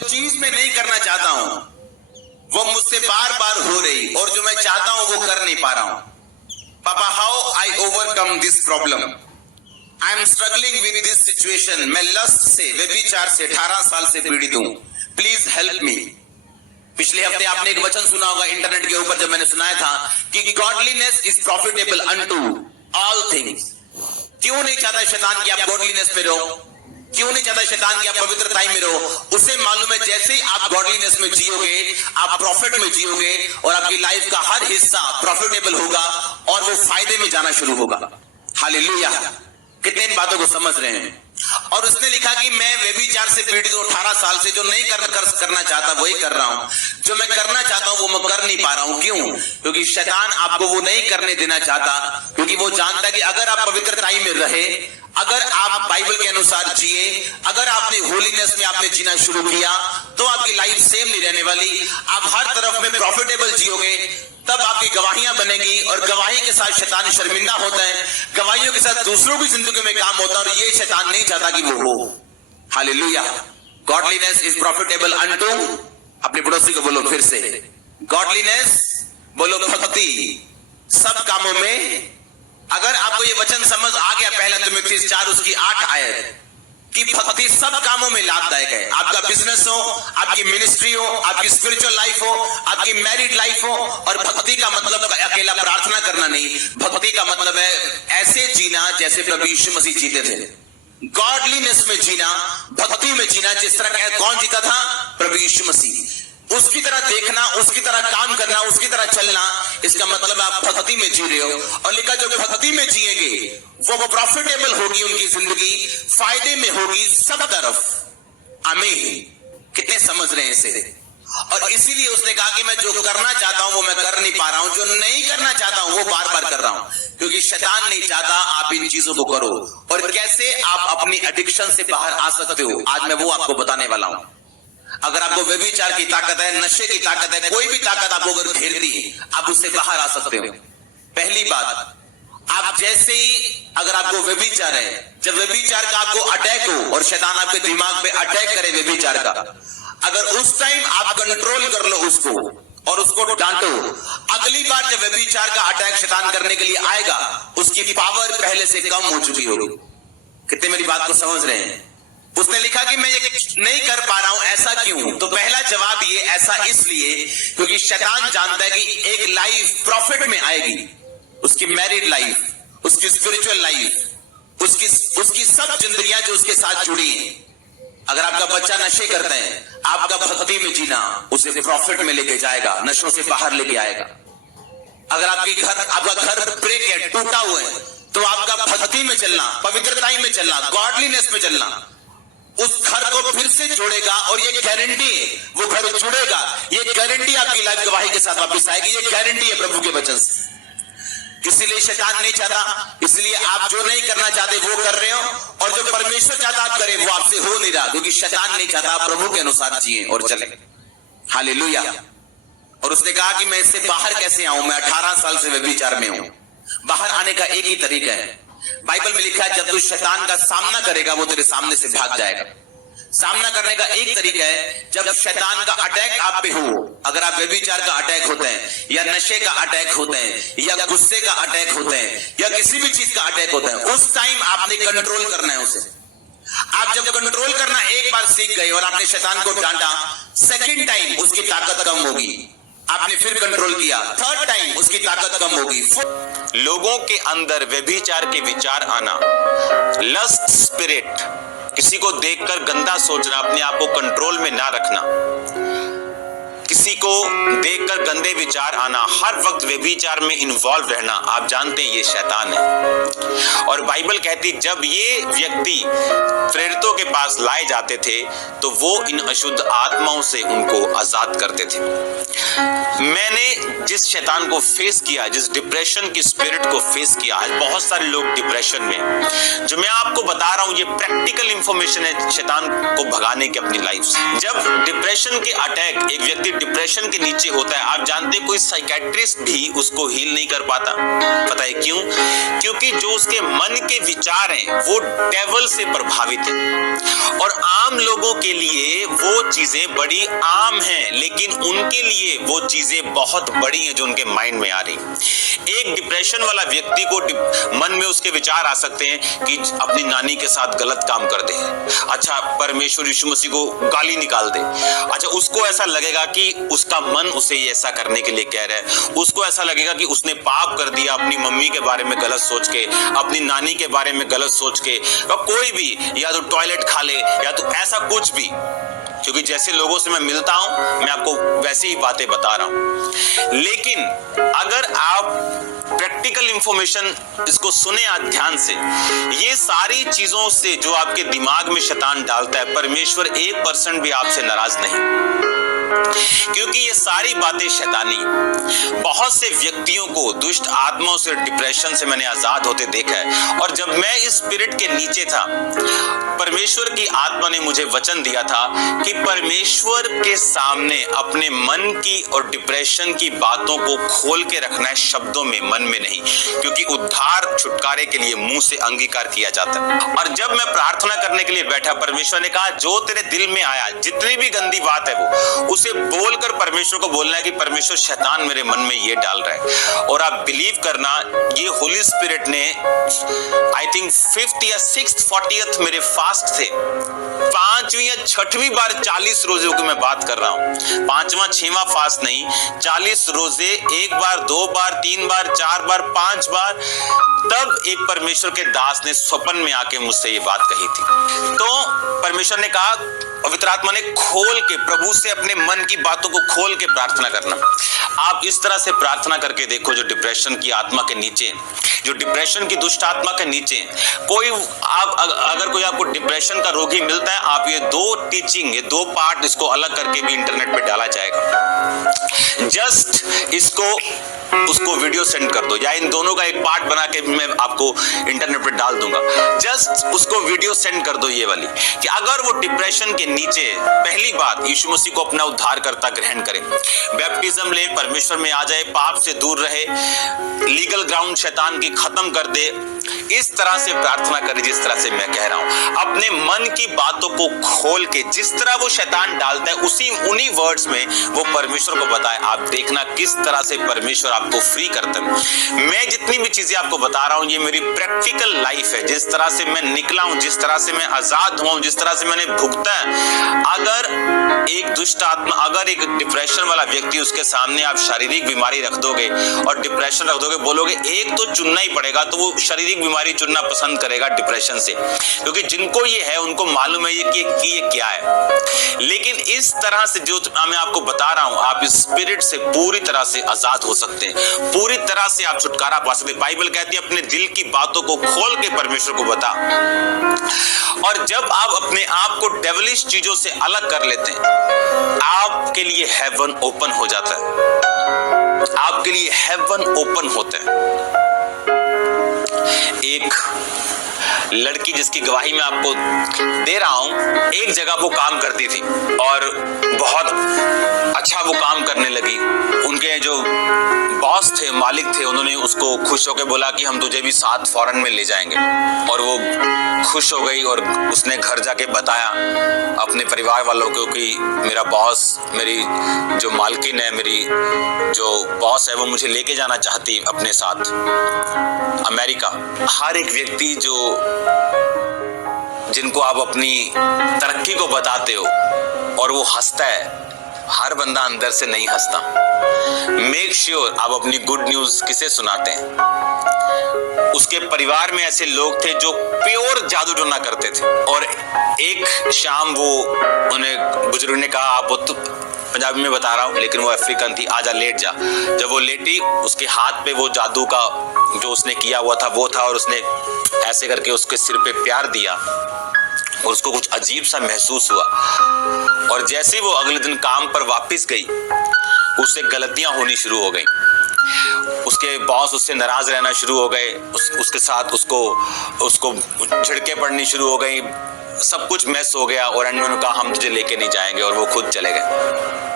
चीज मैं नहीं करना चाहता हूं वो मुझसे बार बार हो रही, और जो मैं चाहता हूं वो कर नहीं पा रहा हूं। पापा, how I overcome this problem? I am struggling with this situation. मैं लस्ट से, व्यभिचार से 18 साल से पीड़ित हूं। Please help me. पिछले हफ्ते आपने एक वचन सुना होगा इंटरनेट के ऊपर, जब मैंने सुनाया था कि godliness is profitable unto all things. क्यों नहीं चाहता शैतान कि आप गॉडलीनेस में रहो? क्यों नहीं चाहता शैतान कि आप पवित्रता में रहो? उसे मालूम है जैसे ही आप गॉडलीनेस में जियोगे, आप प्रॉफिट में जियोगे, और आपकी लाइफ का हर हिस्सा प्रॉफिटेबल होगा और वो फायदे में जाना शुरू होगा। हालेलुया। कितने इन बातों को समझ रहे हैं? और उसने लिखा कि मैं व्यभिचार से पीड़ित हूं 18 साल से। जो नहीं करना चाहता वही कर रहा हूं, जो मैं करना चाहता हूं वो मैं कर नहीं पा रहा हूं। क्यों? क्योंकि शैतान आपको वो नहीं करने देना चाहता, क्योंकि वो जानता है कि अगर आप पवित्रताई में रहे, अगर आप बाइबल के अनुसार जिए, अगर आपने होलीनेस में आपने जीना शुरू किया, तो आपकी लाइफ सेम नहीं रहने वाली। आप हर तरफ में प्रॉफिटेबल जियोगे, तब आपकी गवाहियां बनेगी, और गवाही के साथ शैतान शर्मिंदा होता है, गवाहियों के साथ दूसरों की जिंदगी में काम होता है, और ये शैतान नहीं चाहता कि वो हो। Hallelujah. Godliness is profitable unto, अपने पड़ोसी को बोलो फिर से, गॉडलीनेस, बोलो भक्ति सब कामों में। अगर आपको ये वचन समझ आ गया, पहला तिमुथियुस 4 उसकी 8 आयत, कि भक्ति सब कामों में लाभदायक है। आपका बिजनेस हो, आपकी मिनिस्ट्री हो, आपकी स्पिरिचुअल लाइफ हो, आपकी मैरिड लाइफ हो। और भक्ति का मतलब अकेला प्रार्थना करना नहीं, भक्ति का मतलब है ऐसे जीना जैसे प्रभु यीशु मसीह जीते थे। गॉडलीनेस में जीना, भक्ति में जीना, जिस तरह कौन जीता था? प्रभु यीशु मसीह। उसकी तरह देखना, उसकी तरह काम करना, उसकी तरह चलना, इसका मतलब आप भक्ति में जी रहे हो। और लिखा जो भक्ति में जिएंगे वो प्रॉफिटेबल होगी, उनकी जिंदगी फायदे में होगी सब तरफ। आमीन। कितने समझ रहे हैं इसे? और इसीलिए उसने कहा कि मैं जो करना चाहता हूं वो मैं कर नहीं पा रहा हूं, जो नहीं करना चाहता हूं वो बार बार कर रहा हूं, क्योंकि शैतान नहीं चाहता आप इन चीजों को करो। और कैसे आप अपनी एडिक्शन से बाहर आ सकते हो, आज मैं वो आपको बताने वाला हूं। अगर आपको व्यभिचार की ताकत है, नशे की ताकत है, कोई भी ताकत आपको अगर घेरती है, आप उससे बाहर आ सकते हो। पहली बात, आप जैसे ही, अगर आपको व्यभिचार है, जब व्यभिचार का आपको अटैक हो और शैतान आपके दिमाग पे अटैक करे व्यभिचार का, अगर उस टाइम आप कंट्रोल कर लो उसको और उसको डांटो, अगली बार जब व्यभिचार का अटैक शैतान करने के लिए आएगा, उसकी पावर पहले से कम हो चुकी होगी। कितने मेरी बात को समझ रहे हैं? उसने लिखा कि मैं ये नहीं कर पा रहा हूं, ऐसा क्यों? तो पहला जवाब ये, ऐसा इसलिए क्योंकि शैतान जानता है कि एक लाइफ प्रॉफिट में आएगी, उसकी मैरिड लाइफ, उसकी स्पिरिचुअल लाइफ, उसकी सब जिंदगियां जो उसके साथ जुड़ी हैं। अगर आपका बच्चा नशे करता है, आपका भक्ति में जीना उसे प्रॉफिट में लेके जाएगा, नशों से बाहर लेके आएगा। अगर आपका घर ब्रेक है, टूटा हुआ है, तो आपका भक्ति में चलना, पवित्रता में चलना, गॉडलीनेस में चलना उस घर को फिर से जोड़ेगा। और ये गारंटी है वो घर जुड़ेगा, ये गारंटी आपकी लाइफ गवाही के साथ वापस आएगी, ये गारंटी है प्रभु के वचन से। इसीलिए शैतान नहीं चाहता, इसलिए आप जो नहीं करना चाहते वो कर रहे हो, और जो परमेश्वर चाहता आप करें वो आपसे हो नहीं रहा, क्योंकि शैतान नहीं चाहता आप प्रभु के अनुसार जिए और चले। हालेलुया। और उसने कहा कि मैं इससे बाहर कैसे आऊं? मैं 18 साल से व्यभिचार में हूं। बाहर आने का एक ही तरीका है, बाइबल में लिखा है जब तू शैतान का सामना करेगा वो तेरे सामने से भाग जाएगा। सामना करने का एक तरीका है, जब शैतान का अटैक आप पे हो, अगर आप व्यभिचार का अटैक होते हैं, या नशे का अटैक होते हैं, या गुस्से का अटैक होते हैं, या किसी भी चीज का अटैक होता है, उस टाइम आपने कंट्रोल करना है उसे। आप जब कंट्रोल करना एक बार सीख गए और आपने शैतान को डांटा, सेकंड टाइम उसकी ताकत कम होगी। आपने फिर कंट्रोल किया, थर्ड टाइम उसकी ताकत कम होगी। लोगों के अंदर व्यभिचार के विचार आना, लस्ट स्पिरिट, किसी को देखकर गंदा सोचना, अपने आप को कंट्रोल में ना रखना, किसी को देखकर गंदे विचार आना, हर वक्त व्यभिचार में इन्वॉल्व रहना, आप जानते हैं ये शैतान है। और बाइबल कहती जब ये व्यक्ति प्रेरितों के पास लाए जाते थे तो वो इन अशुद्ध आत्माओं से उनको आजाद करते थे। मैंने जिस शैतान को फेस किया, जिस डिप्रेशन की स्पिरिट को फेस किया, आज बहुत सारे लोग डिप्रेशन में, जो मैं आपको बता रहा हूं ये प्रैक्टिकल इंफॉर्मेशन है शैतान को भगाने की अपनी लाइफ से। जब डिप्रेशन के अटैक एक व्यक्ति डिप्रेशन के नीचे होता है, आप जानते हैं कोई साइकेट्रिस्ट भी उसको हील नहीं कर पाता। पता है क्यों? क्योंकि जो उसके मन के विचार हैं वो डेविल से प्रभावित हैं और आम लोगों के लिए वो चीजें बड़ी आम हैं, लेकिन उनके लिए वो चीजें बहुत बड़ी हैं जो उनके माइंड में आ रही। एक डिप्रेशन वाला व्यक्ति को मन में उसके विचार आ सकते हैं कि अपनी नानी के साथ गलत काम कर दे, अच्छा परमेश्वर यीशु मसीह को गाली निकाल दे, अच्छा उसको ऐसा लगेगा कि उसका मन उसे ऐसा करने के लिए कह रहा है, उसको ऐसा लगेगा कि उसने पाप कर दिया अपनी मम्मी के बारे में गलत सोच के, अपनी नानी के बारे में गलत सोच के, कोई भी, या तो टॉयलेट खा ले या तो ऐसा कुछ भी। क्योंकि जैसे लोगों से मैं मिलता हूं मैं आपको वैसे ही बातें बता रहा हूं। लेकिन अगर आप प्रैक्टिकल इंफॉर्मेशन इसको सुने आज ध्यान से, ये सारी चीजों से जो आपके दिमाग में शैतान डालता है, परमेश्वर 1% भी आपसे नाराज नहीं, क्योंकि ये सारी बातें शैतानी। बहुत से व्यक्तियों को दुष्ट आत्माओं से, डिप्रेशन से मैंने आजाद होते देखा है। और जब मैं इस स्पिरिट के नीचे था, परमेश्वर की आत्मा ने मुझे वचन दिया था कि परमेश्वर के सामने अपने मन की और डिप्रेशन की बातों को खोल के रखना है, शब्दों में, मन में नहीं, क्योंकि उद्धार छुटकारे के लिए मुंह से अंगीकार किया जाता है। और जब मैं प्रार्थना करने के लिए बैठा, परमेश्वर ने कहा जो तेरे दिल में आया, जितनी भी गंदी बात है वो उसे बोलकर परमेश्वर को बोलना है कि परमेश्वर शैतान मेरे मन में ये डाल रहा है। और आप बिलीव करना, ये होली स्पिरिट ने आई थिंक 5th या 6th 40th मेरे फास्ट थे, 5वीं या 6वीं बार 40 रोजों की मैं बात कर रहा हूं, 5वां 6वां फास्ट नहीं, 40 रोजे, 1 बार 2 बार 3 बार 4 बार 5 बार। तब एक परमेश्वर के दास ने स्वप्न में आके मुझसे ये बात कही थी। तो परमेश्वर ने कहा, पवित्र आत्मा ने खोल के, प्रभु से अपने मन की बातों को खोल के प्रार्थना करना। आप इस तरह से प्रार्थना करके देखो, जो डिप्रेशन की आत्मा के नीचे, जो डिप्रेशन की दुष्ट आत्मा के नीचे कोई, आप अगर कोई आपको डिप्रेशन का रोगी मिलता है, आप ये 2 टीचिंग, ये 2 पार्ट इसको अलग करके भी इंटरनेट पे डाला जाएगा। जस्ट इसको उसको वीडियो सेंड कर दो, या इन दोनों का एक पार्ट बना के मैं आपको इंटरनेट पे डाल दूंगा। जस्ट उसको वीडियो सेंड कर दो ये वाली, कि अगर वो डिप्रेशन के नीचे, पहली बात यीशु मसीह को अपना उद्धारकर्ता ग्रहण करे, बैप्टिज्म ले, परमेश्वर में आ जाए, पाप से दूर रहे, लीगल ग्राउंड शैतान की खत्म कर दे, इस तरह से प्रार्थना करे जिस तरह से मैं कह रहा हूं। अपने मन की बातों को खोल के, जिस तरह वो शैतान डालता है उन्हीं वर्ड्स में वो परमेश्वर को बताए। आप देखना किस तरह से परमेश्वर आपको फ्री करता है। मैं जितनी भी चीजें आपको बता रहा हूं, ये मेरी प्रैक्टिकल लाइफ है, जिस तरह से मैं निकला हूं, जिस तरह से मैं आजाद हुआ हूं, जिस तरह से मैंने भुगता है। अगर एक दुष्ट आत्मा, अगर एक डिप्रेशन वाला व्यक्ति, उसके सामने आप शारीरिक बीमारी रख दोगे और डिप्रेशन रख दोगे, बोलोगे एक तो चुनना ही पड़ेगा, तो वो शारीरिक बीमारी चुनना पसंद करेगा डिप्रेशन से, क्योंकि जिनको ये है उनको मालूम है ये कि ये क्या है। लेकिन इस तरह से जो मैं आपको बता रहा हूं, आप इस स्पिरिट से पूरी तरह से आजाद हो सकते हैं, पूरी तरह से आप छुटकारा पा सकते हैं। बाइबल कहती है अपने दिल की बातों को खोल के परमेश्वर को बता। और जब आप अपने आप को डेविलिश चीजों से अलग कर लेते हैं, आपके लिए हेवन ओपन हो जाता है, आपके लिए हेवन ओपन होता है। एक लड़की जिसकी गवाही मैं आपको दे रहा हूं, एक जगह वो काम करती थी और बहुत अच्छा वो काम करने लगी। उनके जो बॉस थे, मालिक थे, उन्होंने उसको खुश होकर बोला कि हम तुझे भी साथ फॉरेन में ले जाएंगे। और वो खुश हो गई और उसने घर जाके बताया अपने परिवार वालों को कि मेरा बॉस, मेरी जो मालकिन है, मेरी जो बॉस है, वो मुझे लेके जाना चाहती अपने साथ अमेरिका। हर एक व्यक्ति जिनको आप अपनी तरक्की को बताते हो और वो हंसता है, हर बंदा अंदर से नहीं हंसता। मेक श्योर आप अपनी गुड न्यूज किसे सुनाते हैं। उसके परिवार में ऐसे लोग थे जो प्योर जादू टोना करते थे। और एक शाम वो उन्हें बुजुर्ग ने कहा, आप तो पंजाबी में बता रहा हूँ लेकिन वो अफ्रीकन थी, आजा लेट जा। जब वो लेटी, उसके हाथ पे वो जादू का जो उसने किया हुआ था वो था, और उसने ऐसे करके उसके सिर पे प्यार दिया और उसको कुछ अजीब सा महसूस हुआ। और जैसे ही वो अगले दिन काम पर वापस गई, उससे गलतियां होनी शुरू हो गई। उसके बॉस उससे नाराज रहना शुरू हो गए, उसके साथ उसको झिड़के पड़नी शुरू हो गई, सब कुछ मैस हो गया। और एंड में उन्होंने कहा हम तुझे लेके नहीं जाएंगे, और वो खुद चले गए।